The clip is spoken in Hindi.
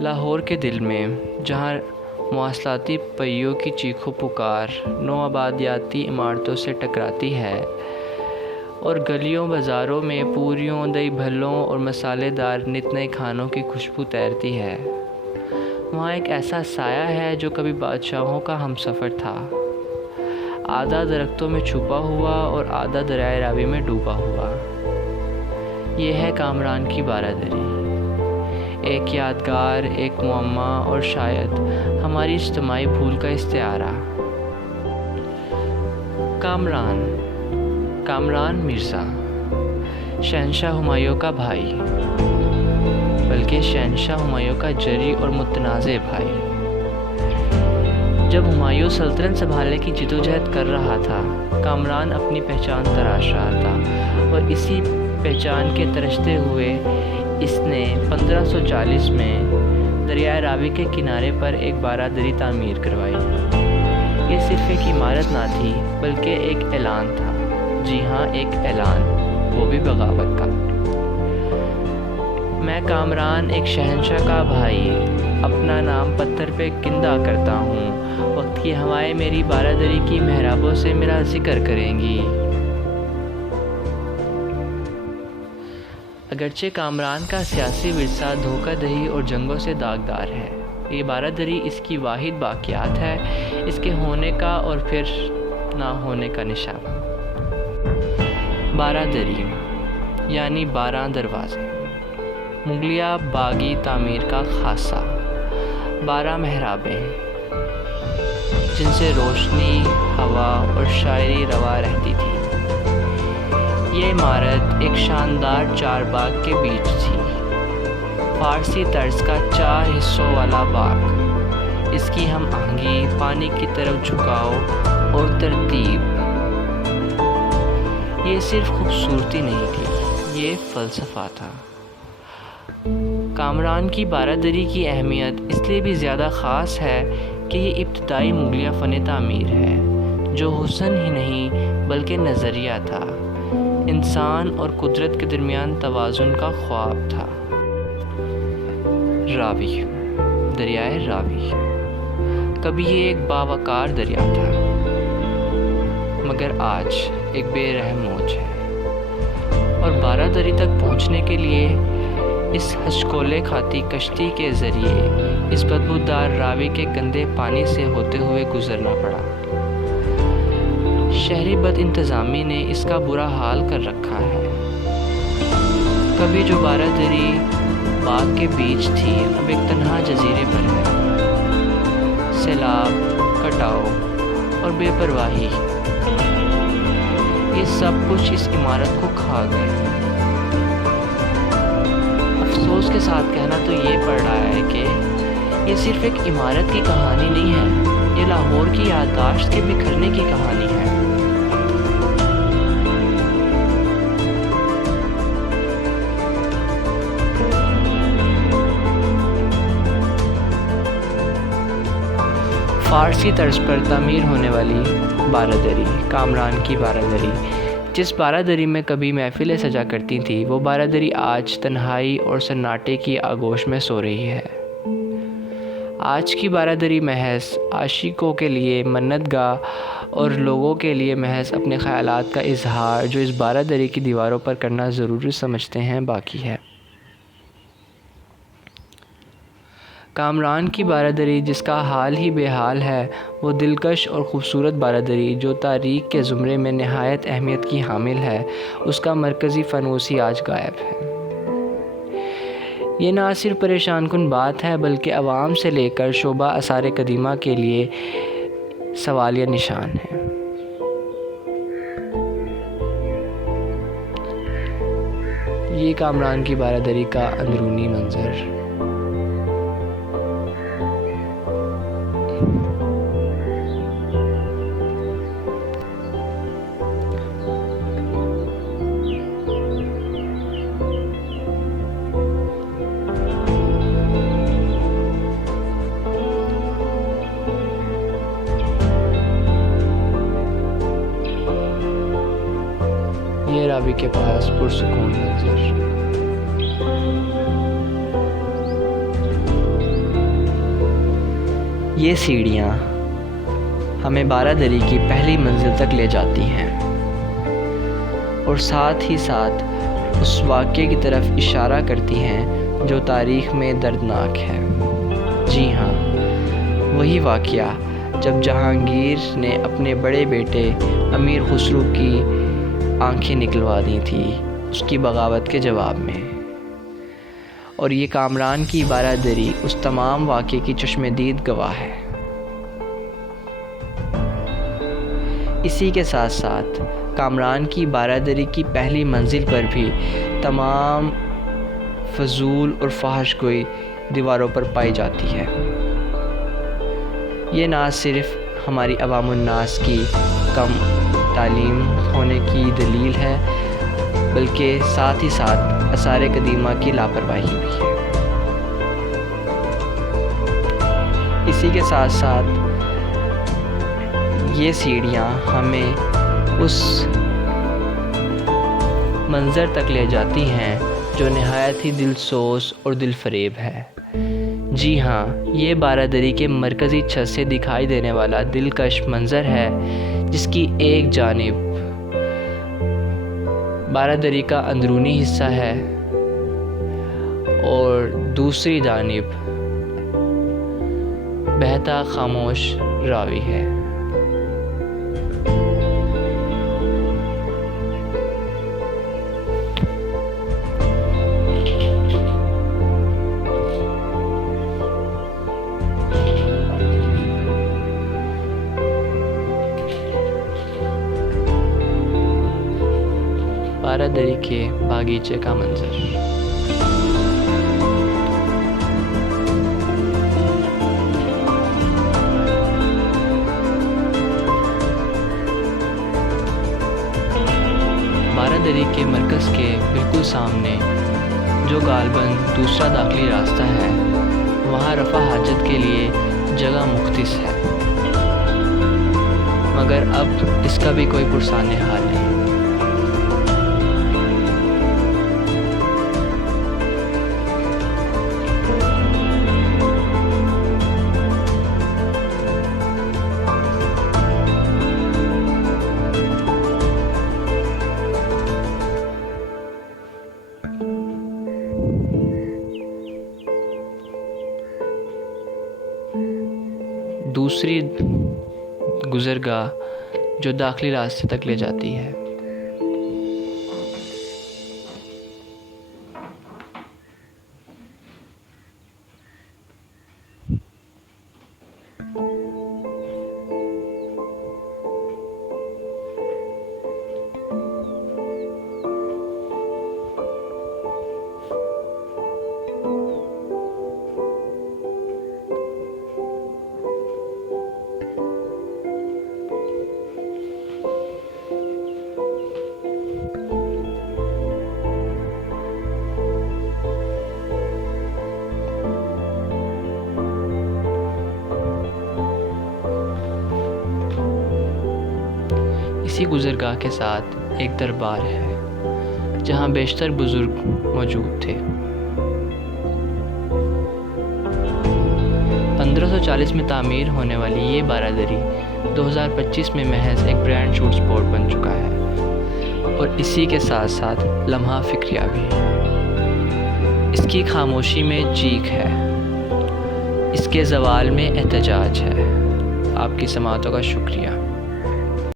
लाहौर के दिल में, जहाँ मवासलाती पहियों की चीखों पुकार नौआबादियाती इमारतों से टकराती है और गलियों बाज़ारों में पूरियों, दही भल्लों और मसालेदार नित नए खानों की खुशबू तैरती है, वहाँ एक ऐसा साया है जो कभी बादशाहों का हमसफ़र था, आधा दरख्तों में छुपा हुआ और आधा दरियाए रावी में डूबा हुआ। ये है कामरान की बारादरी, एक यादगार, एक मुअम्मा और शायद हमारी इज्तिमाई भूल का इस्तिआरा। कामरान मिर्ज़ा, शहंशाह हुमायूं का भाई, बल्कि शहंशाह हुमायूं का जरी और मुतनाज़े भाई। जब हुमायूं सल्तनत संभालने की जिदोजहद कर रहा था, कामरान अपनी पहचान तराश रहा था और इसी पहचान के तरसते हुए इसने 1540 में दरियाए रावी के किनारे पर एक बारादरी तामीर करवाई। ये सिर्फ एक इमारत ना थी बल्कि एक ऐलान था। जी हाँ, एक ऐलान, वो भी बगावत का। मैं कामरान, एक शहंशाह का भाई, अपना नाम पत्थर पे किंदा करता हूँ। वक्त की हवाएं मेरी बारादरी की मेहराबों से मेरा जिक्र करेंगी। अगरचे कामरान का सियासी विरसा धोखाधड़ी और जंगों से दागदार है, ये बारादरी इसकी वाहिद बाक़ियात है, इसके होने का और फिर ना होने का निशान। बारादरी यानी 12 दरवाज़े, मुगलिया बागी तामीर का खासा। 12 मेहराबें जिनसे रोशनी, हवा और शायरी रवा रहती थी। ये इमारत एक शानदार चारबाग के बीच थी, फारसी तर्ज का 4 हिस्सों वाला बाग। इसकी हम आहंगी, पानी की तरफ झुकाव और तरतीब, ये सिर्फ खूबसूरती नहीं थी, ये फ़लसफ़ा था। कामरान की बारादरी की अहमियत इसलिए भी ज़्यादा ख़ास है कि ये इब्तदाई मुगलिया फ़न तामीर है, जो हुस्न ही नहीं बल्कि नज़रिया था, इंसान और कुदरत के दरमियान तवाज़ुन का ख्वाब था। रावी, दरियाए रावी, कभी ये एक बावकार दरिया था, मगर आज एक बेरहम मौज है। और बारादरी तक पहुंचने के लिए इस हचकोले खाती कश्ती के ज़रिए इस बदबूदार रावी के गंदे पानी से होते हुए गुजरना पड़ा। शहरी बद इंतज़ामी ने इसका बुरा हाल कर रखा है। कभी जो बारादरी बाग के बीच थी, अब एक तन्हा जजीरे पर है। सैलाब, कटाव और बेपरवाही, ये सब कुछ इस इमारत को खा गए। अफसोस के साथ कहना तो ये पड़ रहा है कि ये सिर्फ एक इमारत की कहानी नहीं है, ये लाहौर की याददाश्त के बिखरने की कहानी है। फ़ारसी तर्ज पर तामीर होने वाली बारादरी, कामरान की बारादरी, जिस बारादरी में कभी महफ़िलें सजा करती थी, वो बारादरी आज तन्हाई और सन्नाटे की आगोश में सो रही है। आज की बारादरी महज आशिकों के लिए मन्नतगाह और लोगों के लिए महज अपने ख़यालात का इजहार, जो इस बारादरी की दीवारों पर करना ज़रूरी समझते हैं, बाकी है। कामरान की बारादरी, जिसका हाल ही बेहाल है, वो दिलकश और ख़ूबसूरत बारादरी जो तारीख़ के ज़ुमरे में नहायत अहमियत की हामिल है, उसका मरकज़ी फ़नूसी आज गायब है। ये ना सिर्फ परेशान कुन बात है बल्कि अवाम से लेकर शोबा आसार कदीमा के लिए सवालिया निशान है। ये कामरान की बारादरी का अंदरूनी मंज़र। ये रावी के पास पुरसुकून मंजर। ये सीढ़ियाँ हमें बारादरी की पहली मंजिल तक ले जाती हैं और साथ ही साथ उस वाक़े की तरफ इशारा करती हैं जो तारीख़ में दर्दनाक है। जी हाँ, वही वाक़या जब जहांगीर ने अपने बड़े बेटे अमीर खुसरो की आंखें निकलवा दी थी उसकी बगावत के जवाब में। और ये कामरान की बारादरी उस तमाम वाक़े की चश्मदीद गवाह है। इसी के साथ साथ कामरान की बारादरी की पहली मंजिल पर भी तमाम फजूल और फहाशगोई दीवारों पर पाई जाती है। ये ना सिर्फ़ हमारी अवामुन्नास की कम तालीम होने की दलील है, बल्कि साथ ही साथ आसार कदीमा की लापरवाही भी है। इसी के साथ साथ ये सीढ़ियाँ हमें उस मंज़र तक ले जाती हैं जो नहायत ही दिलसोज़ और दिलफरेब है। जी हाँ, ये बारादरी के मरकज़ी छत से दिखाई देने वाला दिलकश मंज़र है, जिसकी एक जानिब बारादरी का अंदरूनी हिस्सा है और दूसरी जानिब बहता खामोश रावी है। बारादरी के बागीचे का मंजर। बारादरी के मरकज़ के बिल्कुल सामने जो गालबन दूसरा दाखिली रास्ता है, वहाँ रफ़ा हाजत के लिए जगह मुख्तस है, मगर अब इसका भी कोई पुरसाने हाल नहीं। दूसरी गुज़रगाह जो दाखिली रास्ते तक ले जाती है। इसी गुज़रगाह के साथ एक दरबार है जहाँ बेशतर बुज़ुर्ग मौजूद थे। 1540 में तामीर होने वाली ये बारादरी 2025 में महज एक ब्रांड शूट स्पॉट बन चुका है और इसी के साथ साथ लम्हा फ़िक्रिया भी। इसकी खामोशी में चीख है, इसके ज़वाल में एहतजाज है। आपकी समाअतों का शुक्रिया।